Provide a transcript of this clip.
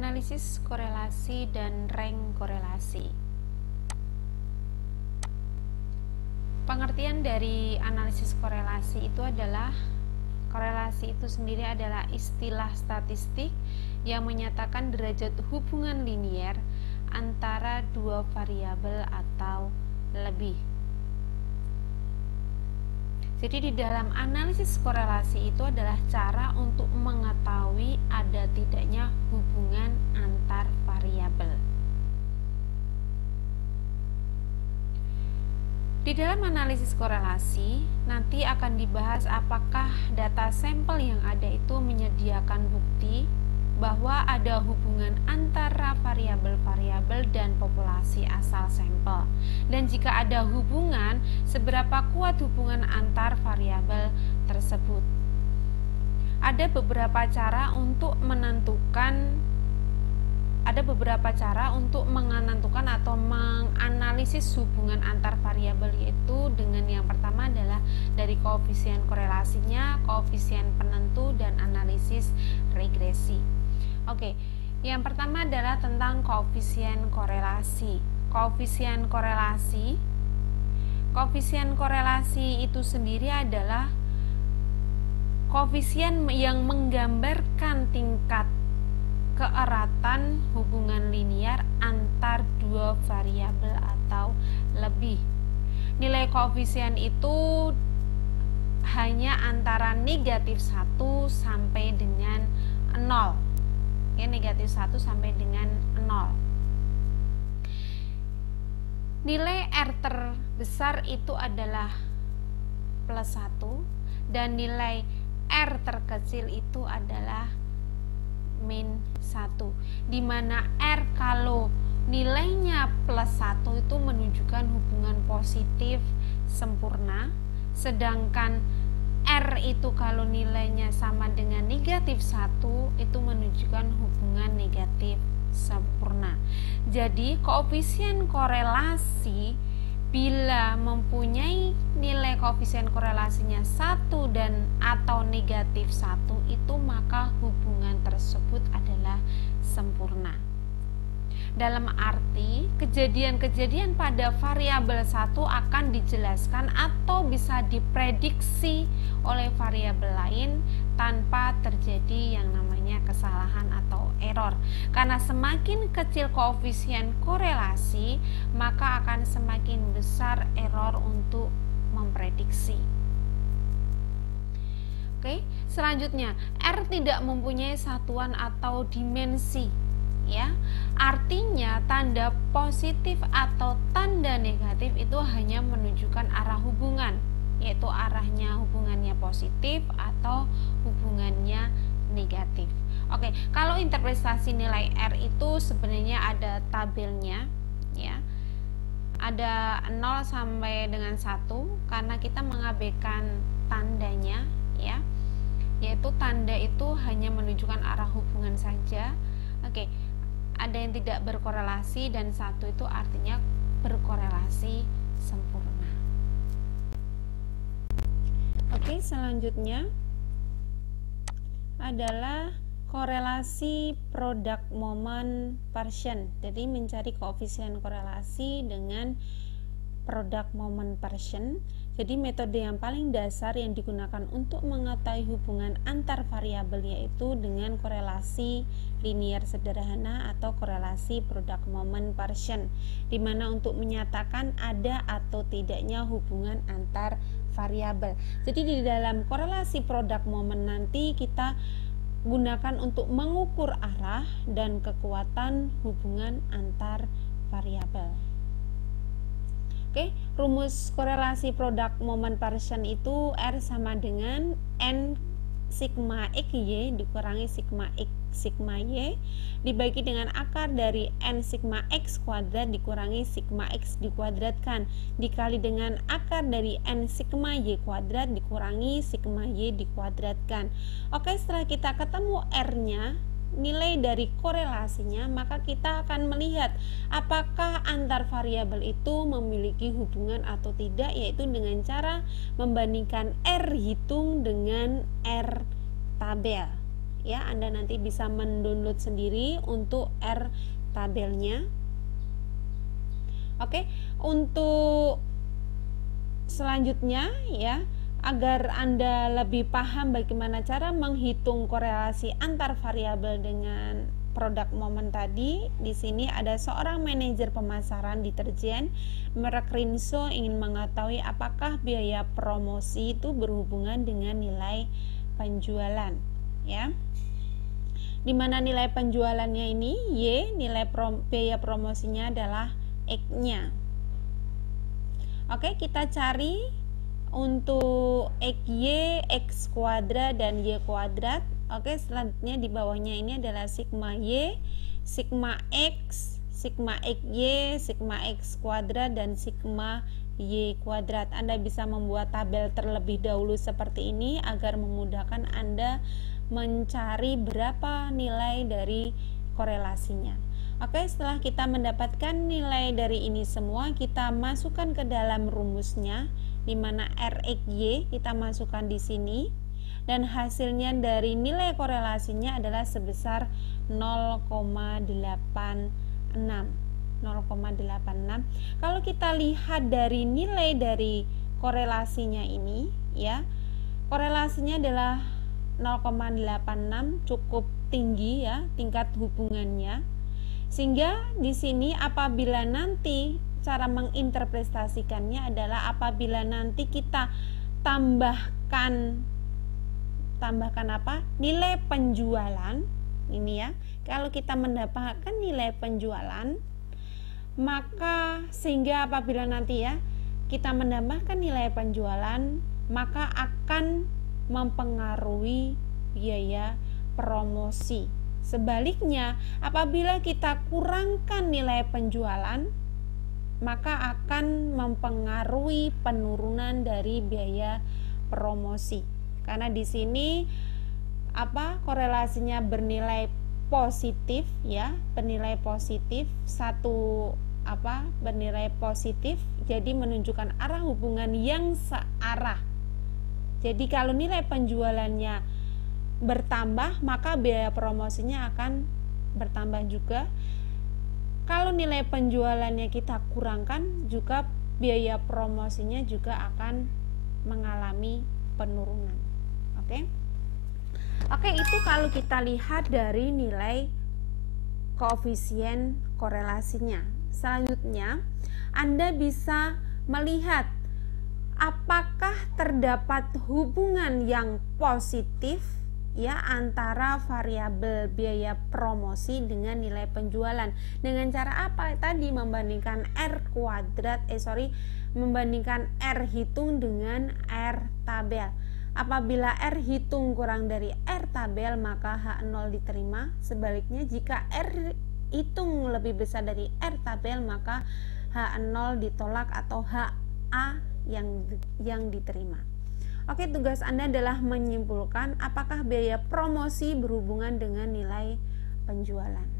Analisis korelasi dan rank korelasi. Pengertian dari analisis korelasi itu adalah, korelasi itu sendiri adalah istilah statistik yang menyatakan derajat hubungan linier antara dua variabel atau lebih. Jadi di dalam analisis korelasi itu adalah cara untuk mengetahui ada tidaknya hubungan antar variabel. Di dalam analisis korelasi nanti akan dibahas apakah data sampel yang ada itu menyediakan bukti bahwa ada hubungan antara variabel-variabel dan populasi asal sampel. Dan jika ada hubungan, seberapa kuat hubungan antar variabel tersebut. Ada beberapa cara untuk menentukan atau menganalisis hubungan antar variabel, yaitu dengan yang pertama adalah dari koefisien korelasinya, koefisien penentu, dan analisis regresi. Oke, yang pertama adalah tentang koefisien korelasi. Koefisien korelasi itu sendiri adalah koefisien yang menggambarkan tingkat keeratan hubungan linier antar dua variabel atau lebih. Nilai koefisien itu hanya antara negatif 1 sampai dengan 0. Ya, negatif 1 sampai dengan 0. Nilai R terbesar itu adalah plus 1 dan nilai R terkecil itu adalah min 1, dimana R kalau nilainya plus 1 itu menunjukkan hubungan positif sempurna, sedangkan R itu kalau nilainya sama dengan negatif 1 itu menunjukkan hubungan negatif sempurna. Jadi koefisien korelasi bila mempunyai nilai koefisien korelasinya 1 dan atau negatif 1 itu, maka hubungan tersebut adalah sempurna. Dalam arti kejadian-kejadian pada variabel 1 akan dijelaskan atau bisa diprediksi oleh variabel lain tanpa terjadi yang namanya kesalahan atau error. Karena semakin kecil koefisien korelasi, maka akan semakin besar error untuk memprediksi. Oke, selanjutnya R tidak mempunyai satuan atau dimensi. Ya, artinya tanda positif atau tanda negatif itu hanya menunjukkan arah hubungan, yaitu arahnya hubungannya positif atau hubungannya negatif. Oke, kalau interpretasi nilai R itu sebenarnya ada tabelnya, ya. Ada 0 sampai dengan 1 karena kita mengabaikan tandanya, ya. Yaitu tanda itu hanya menunjukkan arah hubungan saja. Oke. Ada yang tidak berkorelasi dan 1 itu artinya berkorelasi sempurna. Oke, selanjutnya adalah korelasi product moment Partian. Jadi mencari koefisien korelasi dengan product moment Partian. Jadi metode yang paling dasar yang digunakan untuk mengetahui hubungan antar variabel yaitu dengan korelasi linier sederhana atau korelasi product moment Partian, di mana untuk menyatakan ada atau tidaknya hubungan antar variabel. Jadi di dalam korelasi product moment nanti kita gunakan untuk mengukur arah dan kekuatan hubungan antar variabel. Oke, rumus korelasi product moment Partian itu R sama dengan N sigma X Y dikurangi sigma X sigma Y dibagi dengan akar dari N sigma X kuadrat dikurangi sigma X dikuadratkan dikali dengan akar dari N sigma Y kuadrat dikurangi sigma Y dikuadratkan. Oke, setelah kita ketemu R-nya, nilai dari korelasinya, maka kita akan melihat apakah antar variabel itu memiliki hubungan atau tidak, yaitu dengan cara membandingkan R hitung dengan R tabel. ya. Anda nanti bisa mendownload sendiri untuk R tabelnya. Oke, untuk selanjutnya ya, agar Anda lebih paham bagaimana cara menghitung korelasi antar variabel dengan produk momen tadi. Di sini ada seorang manajer pemasaran deterjen merek Rinso ingin mengetahui apakah biaya promosi itu berhubungan dengan nilai penjualan, ya. Dimana nilai penjualannya ini Y, nilai biaya promosinya adalah X-nya. Oke, kita cari untuk XY, X kuadrat, dan Y kuadrat. Oke, selanjutnya di bawahnya ini adalah sigma Y, sigma X, sigma XY, sigma X kuadrat, dan sigma Y kuadrat. Anda bisa membuat tabel terlebih dahulu seperti ini agar memudahkan Anda mencari berapa nilai dari korelasinya. Oke, setelah kita mendapatkan nilai dari ini semua, kita masukkan ke dalam rumusnya, di mana RXY kita masukkan di sini, dan hasilnya dari nilai korelasinya adalah sebesar 0,86. Kalau kita lihat dari nilai dari korelasinya ini, ya, korelasinya adalah 0,86, cukup tinggi ya tingkat hubungannya. Sehingga di sini apabila nanti cara menginterpretasikannya adalah apabila nanti kita tambahkan apa? Nilai penjualan ini ya. Kalau kita mendapatkan nilai penjualan, maka sehingga apabila nanti ya kita menambahkan nilai penjualan, maka akan mempengaruhi biaya promosi. Sebaliknya, apabila kita kurangkan nilai penjualan, maka akan mempengaruhi penurunan dari biaya promosi. Karena di sini korelasinya bernilai positif ya, bernilai positif, bernilai positif, jadi menunjukkan arah hubungan yang searah. Jadi kalau nilai penjualannya bertambah, maka biaya promosinya akan bertambah juga. Kalau nilai penjualannya kita kurangkan, juga biaya promosinya juga akan mengalami penurunan. Oke, itu kalau kita lihat dari nilai koefisien korelasinya. Selanjutnya, Anda bisa melihat apakah terdapat hubungan yang positif ya antara variabel biaya promosi dengan nilai penjualan. Dengan cara apa? Tadi membandingkan membandingkan R hitung dengan R tabel. Apabila R hitung kurang dari R tabel, maka H0 diterima. Sebaliknya, jika R hitung lebih besar dari R tabel, maka H0 ditolak atau HA yang diterima. Oke, tugas Anda adalah menyimpulkan apakah biaya promosi berhubungan dengan nilai penjualan.